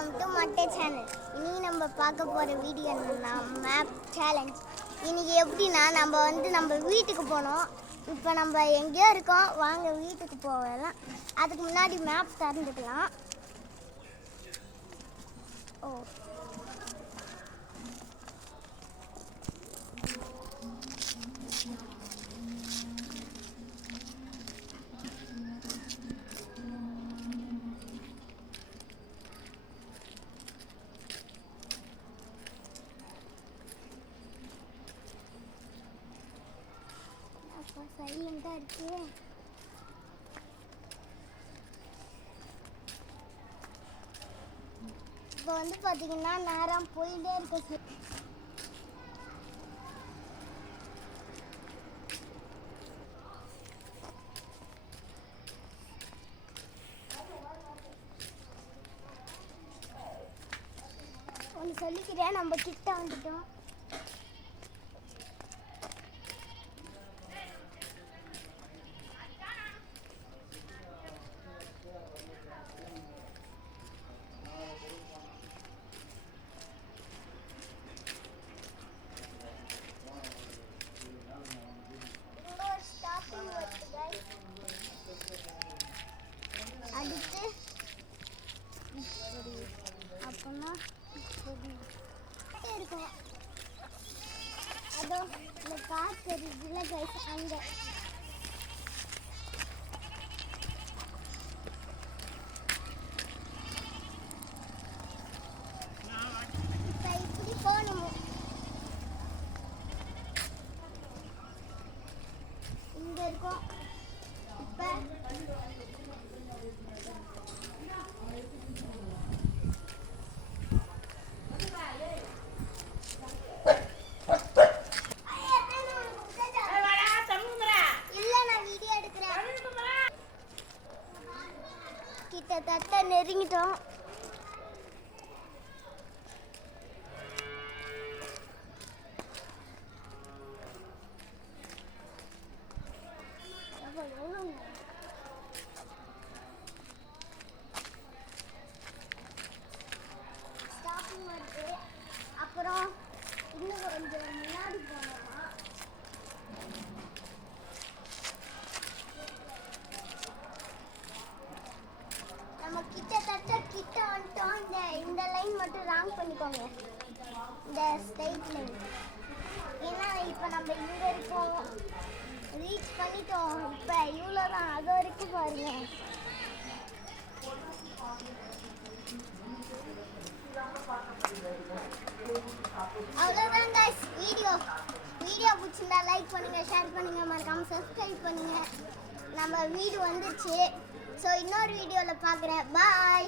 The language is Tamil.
வெல்கம் டு மட்டை சேனல். இனி நம்ம பார்க்க போகிற வீடியோ என்னன்னா மேப் சேலஞ்ச். இன்னைக்கு எப்படின்னா நம்ம வீட்டுக்கு போனோம். இப்போ நம்ம எங்கேயோ இருக்கோம், வாங்க வீட்டுக்கு போகலாம். அதுக்கு முன்னாடி மேப் திறந்துக்கலாம். ஓ சைலண்டாக இருக்கு. இப்போ பார்த்தீங்கன்னா நேரம் போயிட்டே இருக்கு. ஒன்று சொல்லிக்கிறேன், நம்ம கிட்ட வந்துட்டோம். அடுத்து அப்போனா இருக்கும். அதோ இந்த கார் தெரியுதுல கைஸ், அங்கே இப்போ இப்படி போகணும். இங்கே இருக்கோம். இப்போ கிட்டத்தட்ட நெருங்கிட்டோம். ஸ்டாப்பிங் வருது. அப்புறம் இன்னும் கொஞ்சம் முன்னாடி போனோமா நம்ம கிட்டத்தட்ட கிட்ட வந்துட்டோம். இந்த லைன் மட்டும் ராங் பண்ணிக்கோங்க, இந்த ஸ்ட்ரைட் லைன். ஏன்னா இப்போ நம்ம இங்கே இருக்கோம், ரீச் பண்ணிட்டோம். இப்போ இவ்வளோ தான், அது வரைக்கும் பாருங்க. அவ்வளோதான் கைஸ். வீடியோ பிடிச்சிருந்தா லைக் பண்ணுங்கள், ஷேர் பண்ணுங்கள், மறக்காமல் சப்ஸ்கிரைப் பண்ணுங்கள். நம்ம வீடு வந்துருச்சு. ஸோ இன்னொரு வீடியோவில் பார்க்குறேன். பாய்.